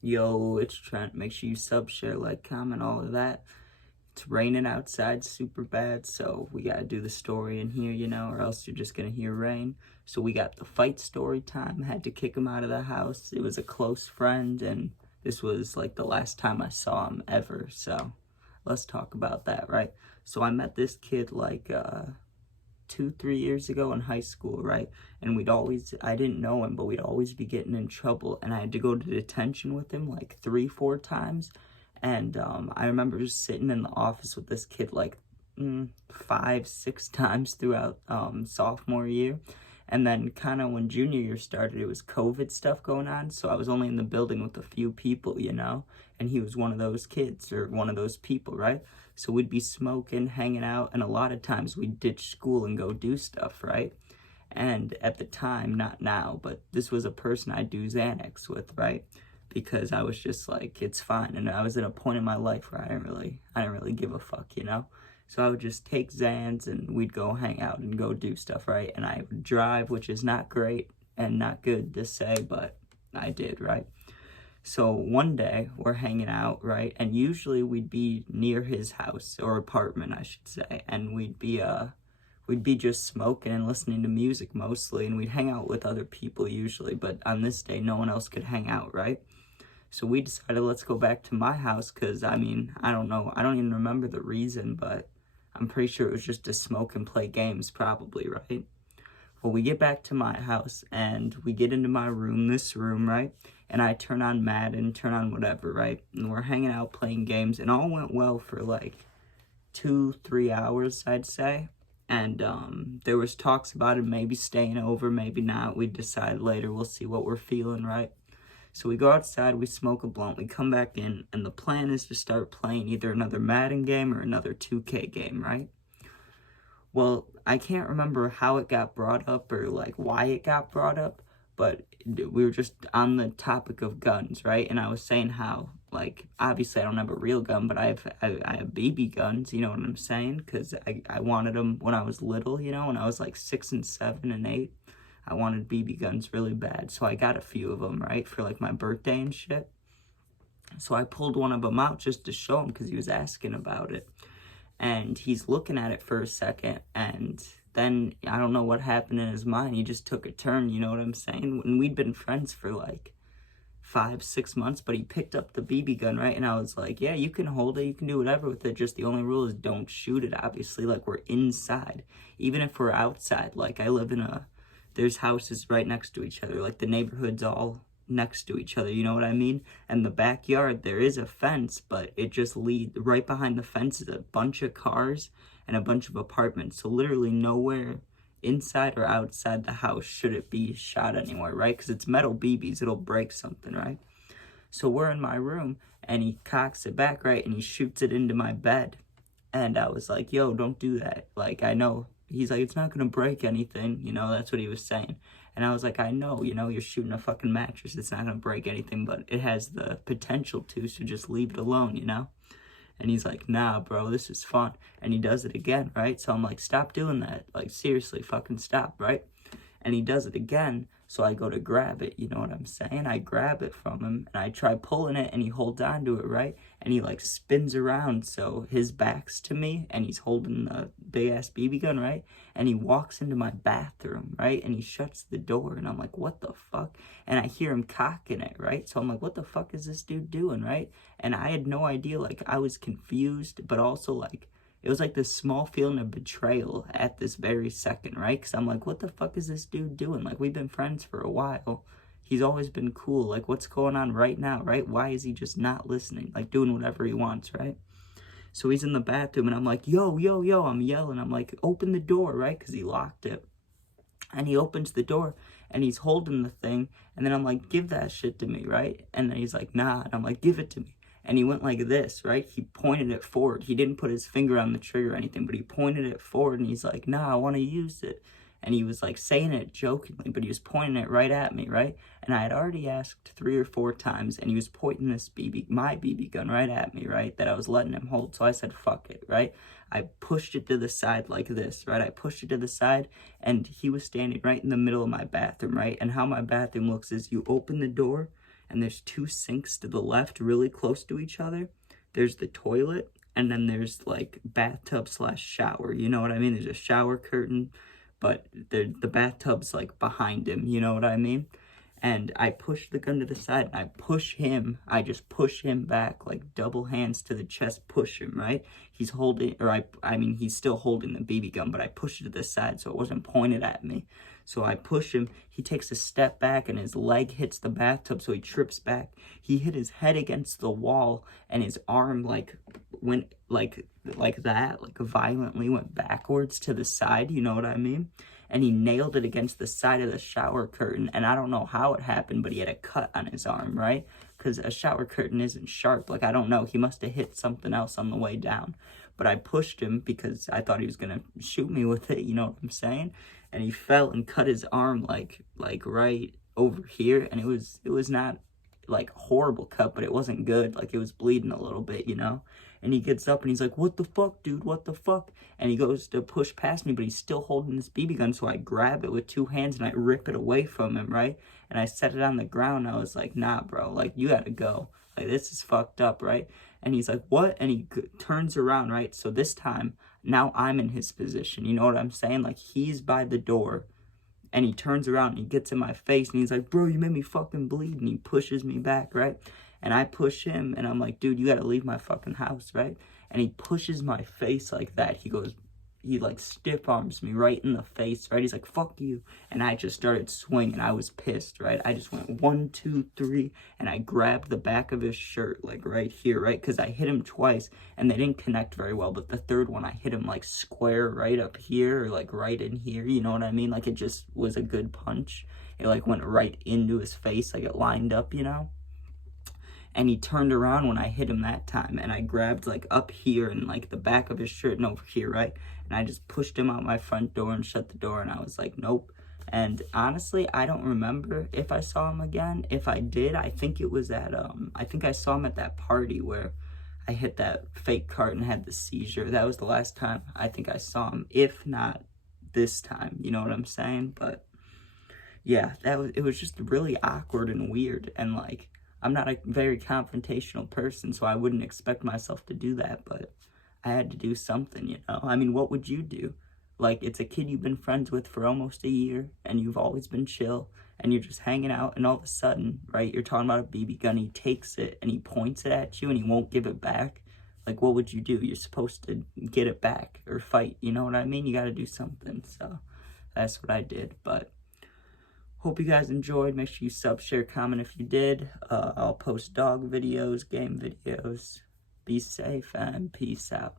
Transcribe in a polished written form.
Yo, it's Trent. Make sure you sub, share, like, comment, all of that. It's raining outside super bad, so we gotta do the story in here, or else you're just gonna hear rain. So we got the fight story time. Had to kick him out of the house. It was a close friend, and this was like the last time I saw him ever. So let's talk about that, right? So I met this kid like 2, 3 years ago in high school, right? And I didn't know him, but we'd always be getting in trouble. And I had to go to detention with him like 3, 4 times. And I remember just sitting in the office with this kid like 5, 6 times throughout sophomore year. And then kind of when junior year started, it was COVID stuff going on. So I was only in the building with a few people, and he was one of those kids or one of those people, right? So we'd be smoking, hanging out, and a lot of times we'd ditch school and go do stuff, right? And at the time, not now, but this was a person I'd do Xanax with, right? Because I was just like, it's fine. And I was at a point in my life where I didn't really give a fuck. So I would just take Xans and we'd go hang out and go do stuff, right? And I would drive, which is not great and not good to say, but I did, right? So one day we're hanging out, right? And usually we'd be near his house or apartment, I should say. And we'd be just smoking and listening to music mostly. And we'd hang out with other people usually. But on this day, no one else could hang out, right? So we decided, let's go back to my house. Cause I don't know. I don't even remember the reason, but I'm pretty sure it was just to smoke and play games probably, right? Well, we get back to my house and we get into my room, this room, right? And I turn on Madden, turn on whatever, right? And we're hanging out playing games, and all went well for like 2, 3 hours, I'd say. And there was talks about it maybe staying over, maybe not. We decide later, we'll see what we're feeling, right? So we go outside, we smoke a blunt, we come back in, and the plan is to start playing either another Madden game or another 2K game, right? Well, I can't remember how it got brought up or like why it got brought up, but we were just on the topic of guns, right? And I was saying how, like, obviously I don't have a real gun, but I have BB guns, you know what I'm saying? Because I wanted them when I was little, when I was like 6 and 7 and 8. I wanted BB guns really bad, so I got a few of them, right, for like my birthday and shit. So I pulled one of them out just to show him because he was asking about it. And he's looking at it for a second, and then I don't know what happened in his mind. He just took a turn, you know what I'm saying? And we'd been friends for like 5, 6 months, but he picked up the BB gun, right? And I was like, yeah, you can hold it, you can do whatever with it. Just the only rule is don't shoot it, obviously. Like, we're inside. Even if we're outside, like, there's houses right next to each other. Like, the neighborhood's all next to each other, you know what I mean? And the backyard, there is a fence, but it just leads right behind the fence is a bunch of cars and a bunch of apartments. So literally nowhere inside or outside the house should it be shot anywhere, right? Because it's metal BBs, it'll break something, right? So we're in my room and he cocks it back, right? And he shoots it into my bed. And I was like, yo, don't do that. Like, I know. He's like, it's not going to break anything. That's what he was saying. And I was like, I know, you're shooting a fucking mattress. It's not going to break anything, but it has the potential to, so just leave it alone, And he's like, nah, bro, this is fun. And he does it again, right? So I'm like, stop doing that. Like, seriously, fucking stop, right? And he does it again. So I go to grab it, you know what I'm saying? I grab it from him and I try pulling it and he holds on to it, right? And he like spins around so his back's to me and he's holding the big ass BB gun, right? And he walks into my bathroom, right? And he shuts the door and I'm like, what the fuck? And I hear him cocking it, right? So I'm like, what the fuck is this dude doing, right? And I had no idea, like, I was confused, but also like, it was like this small feeling of betrayal at this very second, right? Because I'm like, what the fuck is this dude doing? Like, we've been friends for a while. He's always been cool. Like, what's going on right now, right? Why is he just not listening? Like, doing whatever he wants, right? So he's in the bathroom, and I'm like, yo, yo, yo. I'm yelling. I'm like, open the door, right? Because he locked it. And he opens the door, and he's holding the thing. And then I'm like, give that shit to me, right? And then he's like, nah. And I'm like, give it to me. And he went like this, right? He pointed it forward. He didn't put his finger on the trigger or anything, but he pointed it forward and he's like, nah, I want to use it. And he was like saying it jokingly, but he was pointing it right at me, right? And I had already asked 3 or 4 times and he was pointing my BB gun right at me, right? That I was letting him hold. So I said, fuck it, right? I pushed it to the side like this, right? I pushed it to the side and he was standing right in the middle of my bathroom, right? And how my bathroom looks is you open the door and there's two sinks to the left really close to each other. There's the toilet, and then there's like bathtub slash shower. You know what I mean? There's a shower curtain, but the bathtub's like behind him. You know what I mean? And I push the gun to the side, and I just push him back, like double hands to the chest, push him, right? He's holding, or I mean, he's still holding the BB gun, but I pushed it to the side so it wasn't pointed at me. So I push him, he takes a step back, and his leg hits the bathtub, so he trips back. He hit his head against the wall, and his arm, like, went, like that, like, violently went backwards to the side, you know what I mean? And he nailed it against the side of the shower curtain, and I don't know how it happened, but he had a cut on his arm, right? Because a shower curtain isn't sharp. Like, I don't know, he must have hit something else on the way down. But I pushed him because I thought he was gonna shoot me with it, you know what I'm saying? And he fell and cut his arm like right over here, and it was not like horrible cut, but it wasn't good. Like, it was bleeding a little bit, you know? And he gets up and he's like, "What the fuck, dude? What the fuck?" And he goes to push past me, but he's still holding this BB gun. So I grab it with two hands and I rip it away from him, right? And I set it on the ground. I was like, "Nah, bro, like, you gotta go. Like, this is fucked up, right?" And he's like, "What?" And he turns around, right? So this time, now I'm in his position. You know what I'm saying? Like, he's by the door. And he turns around and he gets in my face and he's like, "Bro, you made me fucking bleed." And he pushes me back, right? And I push him and I'm like, "Dude, you gotta leave my fucking house," right? And he pushes my face like that. He like stiff arms me right in the face, right? He's like, "Fuck you." And I just started swinging. I was pissed, right? I just went 1, 2, 3, and I grabbed the back of his shirt, like right here, right? Because I hit him twice and they didn't connect very well. But the third one, I hit him like square right up here, or like right in here. You know what I mean? Like, it just was a good punch. It like went right into his face, like it lined up, you know? And he turned around when I hit him that time, and I grabbed like up here and like the back of his shirt and over here, right? And I just pushed him out my front door and shut the door, and I was like, "Nope." And honestly, I don't remember if I saw him again. If I did, I think it was at I think I saw him at that party where I hit that fake cart and had the seizure. That was the last time I think I saw him, if not this time, you know what I'm saying? But yeah, it was just really awkward and weird, and like, I'm not a very confrontational person, so I wouldn't expect myself to do that, but I had to do something, you know? I mean, what would you do? Like, it's a kid you've been friends with for almost a year, and you've always been chill, and you're just hanging out, and all of a sudden, right, you're talking about a BB gun, he takes it, and he points it at you, and he won't give it back. Like, what would you do? You're supposed to get it back, or fight, you know what I mean? You gotta do something, so that's what I did, but hope you guys enjoyed. Make sure you sub, share, comment if you did. I'll post dog videos, game videos. Be safe and peace out.